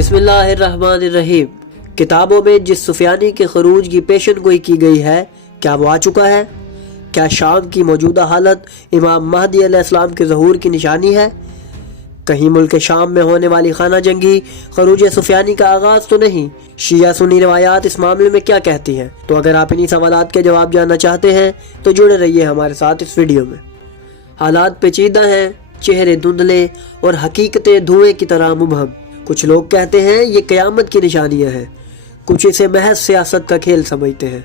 بسم اللہ الرحمن الرحیم۔ کتابوں میں جس سفیانی کے خروج کی پیشن گوئی کی گئی ہے، کیا وہ آ چکا ہے؟ کیا شام کی موجودہ حالت امام مہدی علیہ السلام کے ظہور کی نشانی ہے؟ کہیں ملک شام میں ہونے والی خانہ جنگی خروج سفیانی کا آغاز تو نہیں؟ شیعہ سنی روایات اس معاملے میں کیا کہتی ہیں؟ تو اگر آپ انہی سوالات کے جواب جاننا چاہتے ہیں تو جڑے رہیے ہمارے ساتھ اس ویڈیو میں۔ حالات پیچیدہ ہیں، چہرے دھندلے اور حقیقتیں دھوئیں کی طرح مبہم۔ کچھ لوگ کہتے ہیں یہ قیامت کی نشانیاں ہیں، کچھ اسے محض سیاست کا کھیل سمجھتے ہیں،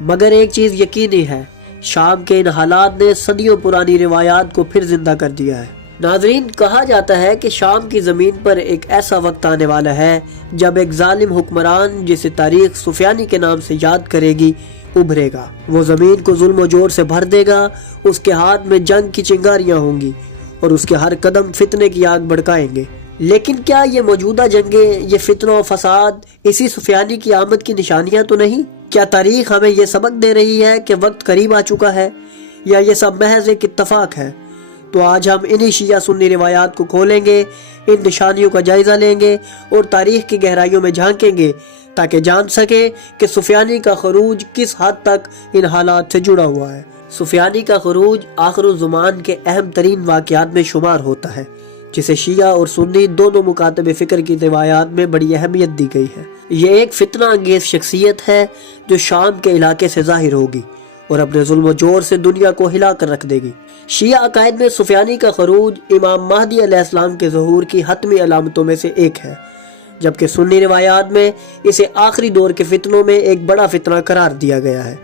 مگر ایک چیز یقینی ہے، شام کے ان حالات نے صدیوں پرانی روایات کو پھر زندہ کر دیا ہے۔ ناظرین، کہا جاتا ہے کہ شام کی زمین پر ایک ایسا وقت آنے والا ہے جب ایک ظالم حکمران جسے تاریخ سفیانی کے نام سے یاد کرے گی ابھرے گا۔ وہ زمین کو ظلم و جور سے بھر دے گا، اس کے ہاتھ میں جنگ کی چنگاریاں ہوں گی اور اس کے ہر قدم فتنے کی آگ بھڑکائیں گے۔ لیکن کیا یہ موجودہ جنگیں، یہ فتنہ و فساد اسی سفیانی کی آمد کی نشانیاں تو نہیں؟ کیا تاریخ ہمیں یہ سبق دے رہی ہے کہ وقت قریب آ چکا ہے، یا یہ سب محض ایک اتفاق ہے؟ تو آج ہم انہی شیعہ سنی روایات کو کھولیں گے، ان نشانیوں کا جائزہ لیں گے اور تاریخ کی گہرائیوں میں جھانکیں گے تاکہ جان سکیں کہ سفیانی کا خروج کس حد تک ان حالات سے جڑا ہوا ہے۔ سفیانی کا خروج آخر الزمان کے اہم ترین واقعات میں شمار ہوتا ہے، جسے شیعہ اور سنی دونوں مکاتب فکر کی روایات میں بڑی اہمیت دی گئی ہے۔ یہ ایک فتنہ انگیز شخصیت ہے جو شام کے علاقے سے ظاہر ہوگی اور اپنے ظلم و جور سے دنیا کو ہلا کر رکھ دے گی۔ شیعہ عقائد میں سفیانی کا خروج امام مہدی علیہ السلام کے ظہور کی حتمی علامتوں میں سے ایک ہے، جبکہ سنی روایات میں اسے آخری دور کے فتنوں میں ایک بڑا فتنہ قرار دیا گیا ہے۔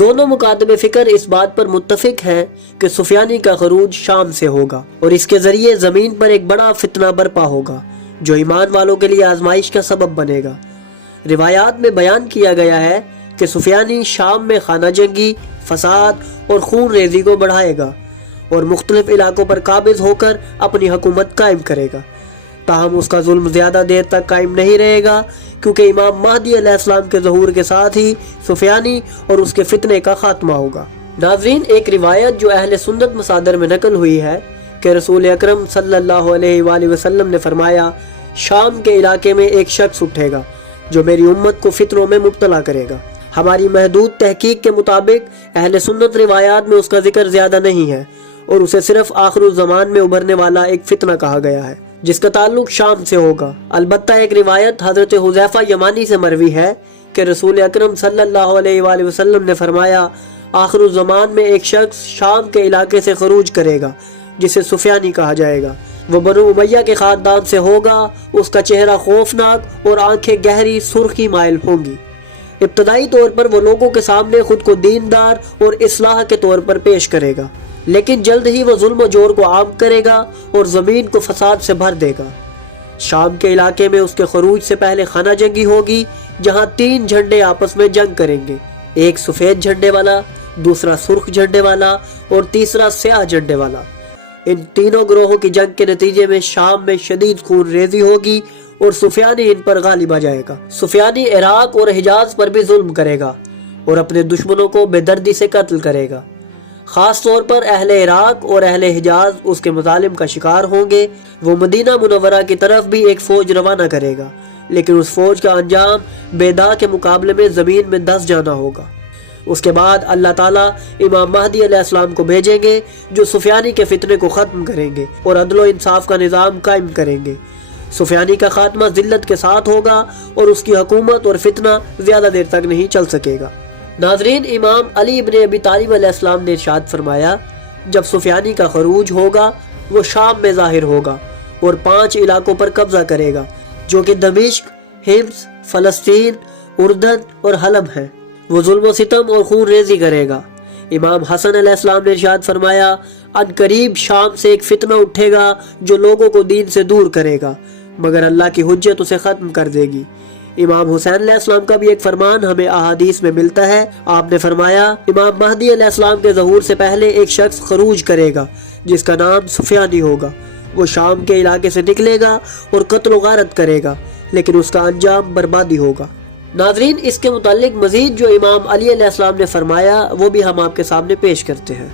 دونوں مکاتب فکر اس بات پر متفق ہیں کہ سفیانی کا خروج شام سے ہوگا اور اس کے ذریعے زمین پر ایک بڑا فتنہ برپا ہوگا جو ایمان والوں کے لیے آزمائش کا سبب بنے گا۔ روایات میں بیان کیا گیا ہے کہ سفیانی شام میں خانہ جنگی، فساد اور خون ریزی کو بڑھائے گا اور مختلف علاقوں پر قابض ہو کر اپنی حکومت قائم کرے گا۔ تاہم اس کا ظلم زیادہ دیر تک قائم نہیں رہے گا، کیونکہ امام مہدی علیہ السلام کے ظہور کے ساتھ ہی سفیانی اور اس کے فتنے کا خاتمہ ہوگا۔ ناظرین، ایک روایت جو اہل سنت مصادر میں نقل ہوئی ہے کہ رسول اکرم صلی اللہ علیہ وآلہ وسلم نے فرمایا، شام کے علاقے میں ایک شخص اٹھے گا جو میری امت کو فتنوں میں مبتلا کرے گا۔ ہماری محدود تحقیق کے مطابق اہل سنت روایات میں اس کا ذکر زیادہ نہیں ہے اور اسے صرف آخر الزمان میں ابھرنے والا ایک فتنہ کہا گیا ہے جس کا تعلق شام سے ہوگا۔ البتہ ایک روایت حضرت حذیفہ یمانی سے مروی ہے کہ رسول اکرم صلی اللہ علیہ وآلہ وسلم نے فرمایا، آخر الزمان میں ایک شخص شام کے علاقے سے خروج کرے گا جسے سفیانی کہا جائے گا۔ وہ بنو امیہ کے خاندان سے ہوگا، اس کا چہرہ خوفناک اور آنکھیں گہری سرخی مائل ہوں گی۔ ابتدائی طور پر وہ لوگوں کے سامنے خود کو دیندار اور اصلاح کے طور پر پیش کرے گا، لیکن جلد ہی وہ ظلم و جور کو عام کرے گا اور زمین کو فساد سے بھر دے گا۔ شام کے علاقے میں اس کے خروج سے پہلے خانہ جنگی ہوگی، جہاں 3 جھنڈے آپس میں جنگ کریں گے، ایک سفید جھنڈے والا، دوسرا سرخ جھنڈے والا اور تیسرا سیاہ جھنڈے والا۔ ان تینوں گروہوں کی جنگ کے نتیجے میں شام میں شدید خون ریزی ہوگی اور سفیانی ان پر غالب آ جائے گا۔ سفیانی عراق اور حجاز پر بھی ظلم کرے گا اور اپنے دشمنوں کو بے دردی سے قتل کرے گا۔ خاص طور پر اہل عراق اور اہل حجاز اس کے مظالم کا شکار ہوں گے۔ وہ مدینہ منورہ کی طرف بھی ایک فوج روانہ کرے گا، لیکن اس فوج کا انجام بیدا کے مقابلے میں زمین میں دھس جانا ہوگا۔ اس کے بعد اللہ تعالیٰ امام مہدی علیہ السلام کو بھیجیں گے جو سفیانی کے فتنے کو ختم کریں گے اور عدل و انصاف کا نظام قائم کریں گے۔ سفیانی کا خاتمہ ذلت کے ساتھ ہوگا اور اس کی حکومت اور فتنہ زیادہ دیر تک نہیں چل سکے گا۔ ناظرین، امام علی ابن ابی طالب علیہ السلام نے ارشاد فرمایا، جب سفیانی کا خروج ہوگا وہ شام میں ظاہر ہوگا اور 5 علاقوں پر قبضہ کرے گا جو کہ دمشق، حمص، فلسطین، اردن اور حلب ہیں۔ وہ ظلم و ستم اور خون ریزی کرے گا۔ امام حسن علیہ السلام نے ارشاد فرمایا، ان قریب شام سے ایک فتنہ اٹھے گا جو لوگوں کو دین سے دور کرے گا، مگر اللہ کی حجت اسے ختم کر دے گی۔ امام حسین علیہ السلام کا بھی ایک فرمان ہمیں احادیث میں ملتا ہے۔ آپ نے فرمایا، امام مہدی علیہ السلام کے ظہور سے پہلے ایک شخص خروج کرے گا جس کا نام سفیانی ہوگا۔ وہ شام کے علاقے سے نکلے گا اور قتل و غارت کرے گا، لیکن اس کا انجام بربادی ہوگا۔ ناظرین، اس کے متعلق مزید جو امام علی علیہ السلام نے فرمایا وہ بھی ہم آپ کے سامنے پیش کرتے ہیں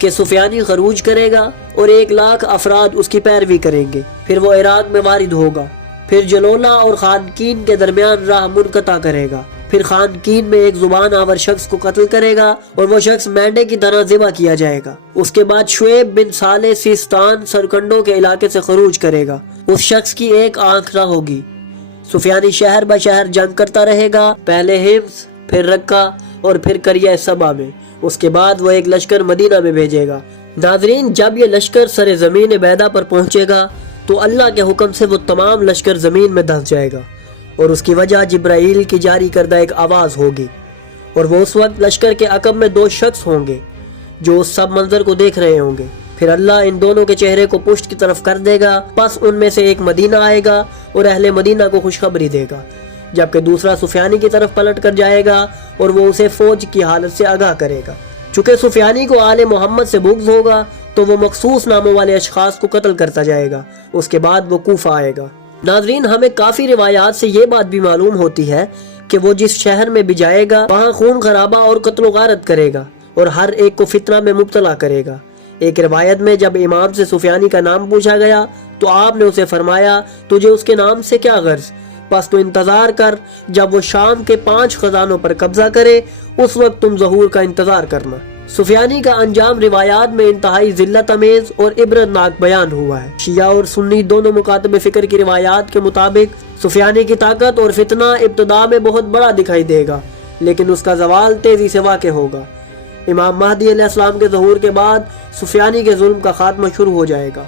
کہ سفیانی خروج کرے گا اور 1 لاکھ افراد اس کی پیروی کریں گے۔ پھر وہ عراق میں وارد ہوگا پھر جلولہ اور خانقین کے درمیان راہ منقطع کرے گا، پھر خانقین میں ایک زبان آور شخص کو قتل کرے گا اور وہ شخص مینڈے کی طرح ذبح کیا جائے گا۔ اس کے بعد شعیب بن صالح سیستان سرکنڈوں کے علاقے سے خروج کرے گا، اس شخص کی ایک آنکھ نہ ہوگی۔ سفیانی شہر بہ شہر جنگ کرتا رہے گا، پہلے حمص، پھر رقہ اور پھر کریہ سبا میں۔ اس کے بعد وہ ایک لشکر مدینہ میں بھیجے گا۔ ناظرین، جب یہ لشکر سر زمین بیضا پر پہنچے گا تو اللہ کے حکم سے وہ تمام لشکر زمین میں دھس جائے گا، اور اس کی وجہ جبرائیل کی جاری کردہ ایک آواز ہوگی، اور وہ اس وقت لشکر کے عقب میں 2 شخص ہوں گے جو اس سب منظر کو دیکھ رہے ہوں گے۔ پھر اللہ ان دونوں کے چہرے کو پشت کی طرف کر دے گا، پس ان میں سے ایک مدینہ آئے گا اور اہل مدینہ کو خوشخبری دے گا، جبکہ دوسرا سفیانی کی طرف پلٹ کر جائے گا اور وہ اسے فوج کی حالت سے آگاہ کرے گا۔ چونکہ سفیانی کو آل محمد سے بغض ہوگا تو وہ مخصوص ناموں والے اشخاص کو قتل کرتا جائے گا۔ اس کے بعد وہ کوفہ آئے گا۔ ناظرین، ہمیں کافی روایات سے یہ بات بھی معلوم ہوتی ہے کہ وہ جس شہر میں بھی جائے گا وہاں خون خرابہ اور قتل و غارت کرے گا اور ہر ایک کو فتنہ میں مبتلا کرے گا۔ ایک روایت میں جب امام سے سفیانی کا نام پوچھا گیا تو آپ نے اسے فرمایا، تجھے اس کے نام سے کیا غرض؟ بس تو انتظار کر، جب وہ شام کے 5 خزانوں پر قبضہ کرے اس وقت تم ظہور کا انتظار کرنا۔ سفیانی کا انجام روایات میں انتہائی ذلت امیز اور عبرتناک بیان ہوا ہے۔ شیعہ اور سنی دونوں مکاتب فکر کی روایات کے مطابق سفیانی کی طاقت اور فتنہ ابتدا میں بہت بڑا دکھائی دے گا، لیکن اس کا زوال تیزی سے واقع ہوگا۔ امام مہدی علیہ السلام کے ظہور کے بعد سفیانی کے ظلم کا خاتمہ شروع ہو جائے گا۔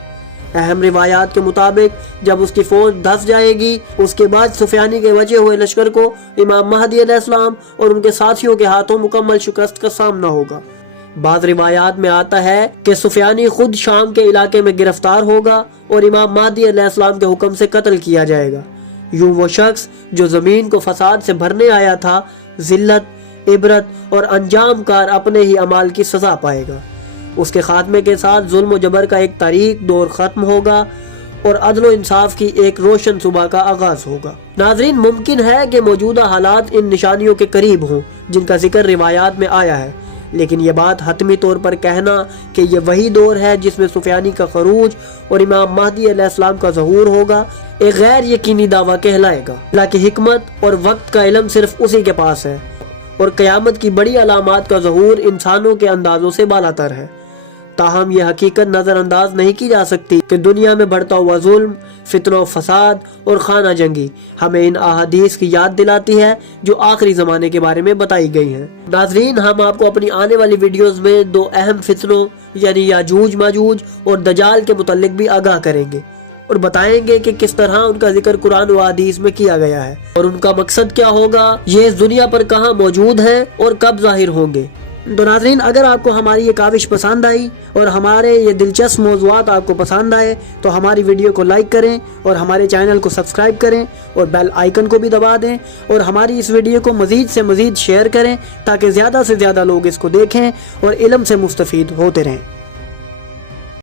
اہم روایات کے مطابق جب اس کی فوج دھس جائے گی اس کے بعد سفیانی کے بچے ہوئے لشکر کو امام مہدی علیہ السلام اور ان کے ساتھیوں کے ہاتھوں مکمل شکست کا سامنا ہوگا۔ بعض روایات میں آتا ہے کہ سفیانی خود شام کے علاقے میں گرفتار ہوگا اور امام مہدی علیہ السلام کے حکم سے قتل کیا جائے گا۔ یوں وہ شخص جو زمین کو فساد سے بھرنے آیا تھا ذلت، عبرت اور انجام کار اپنے ہی اعمال کی سزا پائے گا۔ اس کے خاتمے کے ساتھ ظلم و جبر کا ایک تاریک دور ختم ہوگا اور عدل و انصاف کی ایک روشن صبح کا آغاز ہوگا۔ ناظرین، ممکن ہے کہ موجودہ حالات ان نشانیوں کے قریب ہوں جن کا ذکر روایات میں آیا ہے، لیکن یہ بات حتمی طور پر کہنا کہ یہ وہی دور ہے جس میں سفیانی کا خروج اور امام مہدی علیہ السلام کا ظہور ہوگا، ایک غیر یقینی دعویٰ کہلائے گا۔ اللہ کی حکمت اور وقت کا علم صرف اسی کے پاس ہے، اور قیامت کی بڑی علامات کا ظہور انسانوں کے اندازوں سے بالاتر ہے۔ تاہم یہ حقیقت نظر انداز نہیں کی جا سکتی کہ دنیا میں بڑھتا ہوا ظلم، فتنہ و فساد اور خانہ جنگی ہمیں ان احادیث کی یاد دلاتی ہے جو آخری زمانے کے بارے میں بتائی گئی ہیں۔ ناظرین، ہم آپ کو اپنی آنے والی ویڈیوز میں 2 اہم فتنوں یعنی یاجوج ماجوج اور دجال کے متعلق بھی آگاہ کریں گے اور بتائیں گے کہ کس طرح ان کا ذکر قرآن و حدیث میں کیا گیا ہے اور ان کا مقصد کیا ہوگا، یہ اس دنیا پر کہاں موجود ہیں اور کب ظاہر ہوں گے۔ تو ناظرین، اگر آپ کو ہماری یہ کاوش پسند آئی اور ہمارے یہ دلچسپ موضوعات آپ کو پسند آئے تو ہماری ویڈیو کو لائک کریں اور ہمارے چینل کو سبسکرائب کریں اور بیل آئیکن کو بھی دبا دیں، اور ہماری اس ویڈیو کو مزید سے مزید شیئر کریں تاکہ زیادہ سے زیادہ لوگ اس کو دیکھیں اور علم سے مستفید ہوتے رہیں۔